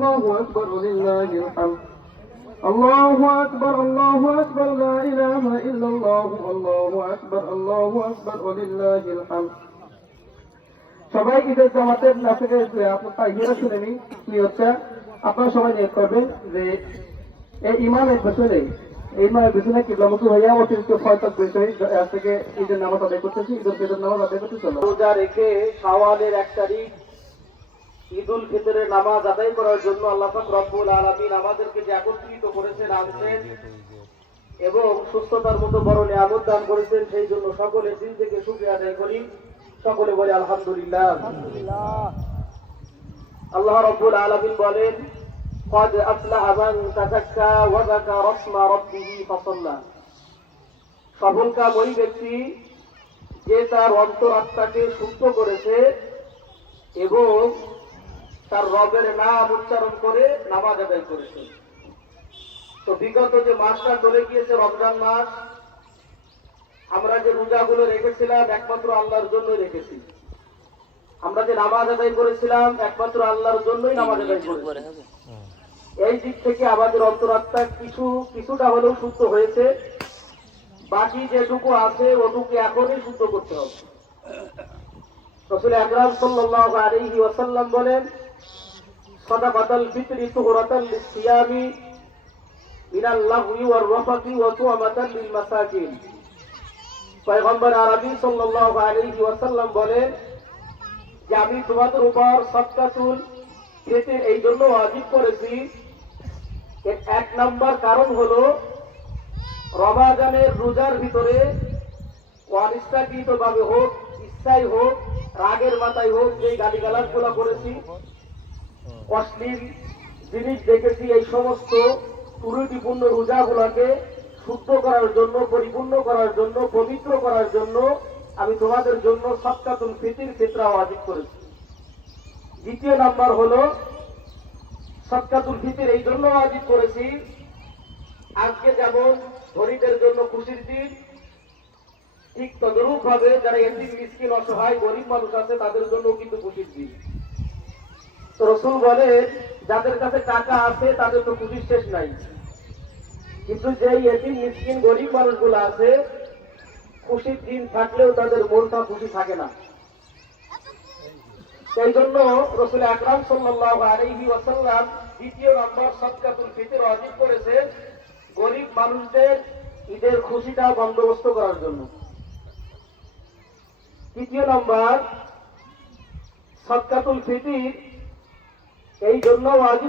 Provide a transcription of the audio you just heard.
الله أكبر ولله الحمد الله أكبر لا إله إلا الله الله أكبر ولله الحمد সবাই ঈদের জামাতের নাফিকে তাকবীর শুনে নিন নিয়তটা আপনারা সবাই নিয়ত করবেন যে এই ইমামের পেছনে কিবলামুখী হইয়া অতিরিক্ত 6 তাকবীর আজ থেকে ঈদের নামাজ আদায় করতেছি ঈদের নামাজ আদায় করতে চলো রোজা রেখে শাওয়ালের 1 তারিখ ঈদুল ফিতরের নামাজ আদায় করার জন্য আল্লাহ পাক রব্বুল আলামিন আমাদেরকে যে একত্রিত করেছেন আনছেন এবং সুস্থতার মতো বড় নিয়ামত দান করেছেন সেই জন্য সকলের দিল থেকে শুকরিয়া আদায় করি সকলে বলি আলহামদুলিল্লাহ আল্লাহ রাব্বুল আলামিন বলেন قد أفلح من تزكى وذكر اسم ربه فصلى সফলকাম ওই ব্যক্তি যে তার অন্তরাত্মাকে শুদ্ধ করেছে এবং তার রবের নাম উচ্চারণ করে নামাজ আদায় করেছে। তো বিগত যে মাসটা চলে গিয়েছে রমজান মাস, আমরা যে রোজাগুলো রেখেছিলাম একমাত্র আল্লাহর জন্যই রেখেছি। আমরা যে নামাজ আদায় করেছিলাম একমাত্র আল্লাহর জন্যই নামাজ আদায় করেছি। এই দিক থেকে আমাদের অন্তরাত্মা কিছুটা হলেও শুদ্ধ হয়েছে। বাকি যেটুকু আছে ওটুকু এখনই শুদ্ধ করতে হবে। রাসূল আকরাম সাল্লাল্লাহু আলাইহি ওয়াসাল্লাম বলেন, সাদাকাতুল ফিতরি তুহরাতাল লিসিয়ামি মিনাল লাগহি ওয়ার রাফাতি ওয়া তু'মাতাল লিল মাসাকিন। পয়গম্বর আরবি সাল্লাল্লাহু আলাইহি ওয়াসাল্লাম বলেন যে আমি তোমাদের উপর সাদকাতুল ফিতর এই জন্য ওয়াজিব করেছি, এর 1 নাম্বার কারণ হলো রমাদানের রোজার ভিতরে অনিচ্ছাকৃতভাবে হোক, ইচ্ছাই হোক, রাগের মাথায় হোক, যে গালিগালাজগুলো করেছি, অশ্লীল জিনিস দেখেছি, এই সমস্ত ত্রুটিপূর্ণ রোজাগুলোকে শুদ্ধ করার জন্য, পরিপূর্ণ করার জন্য, পবিত্র করার জন্য আমি তোমাদের জন্য সাদকাতুল ফিতরা ওয়াজিব করেছি। দ্বিতীয় নাম্বার হলো সাদকাতুল ফিতর এই জন্য ওয়াজিব করেছি, আজকে যেমন ধনীদের জন্য খুশির দিন, ঠিক তদরূপ ভাবে যারা এতিম মিসকিন অসহায় গরিব মানুষ আছে তাদের জন্য কিন্তু খুশির দিন। তো রাসূল বলেন যাদের কাছে টাকা আছে তাদের তো খুশির শেষ নাই, কিন্তু যে এতিম মিসকিন গরিব মানুষগুলো আছে খুশির দিন থাকলেও তাদের মনটা খুশি থাকে না। সেই জন্য রাসূল আকরাম সাল্লাল্লাহু আলাইহি ওয়াসাল্লাম দ্বিতীয় নম্বর সাদকাতুল ফিতর ওয়াজিব করেছে গরিব মানুষদের ঈদের খুশিটা বন্দোবস্ত করার জন্য। তৃতীয় নম্বর সাদকাতুল ফিতর এই জন্য ওয়াজিব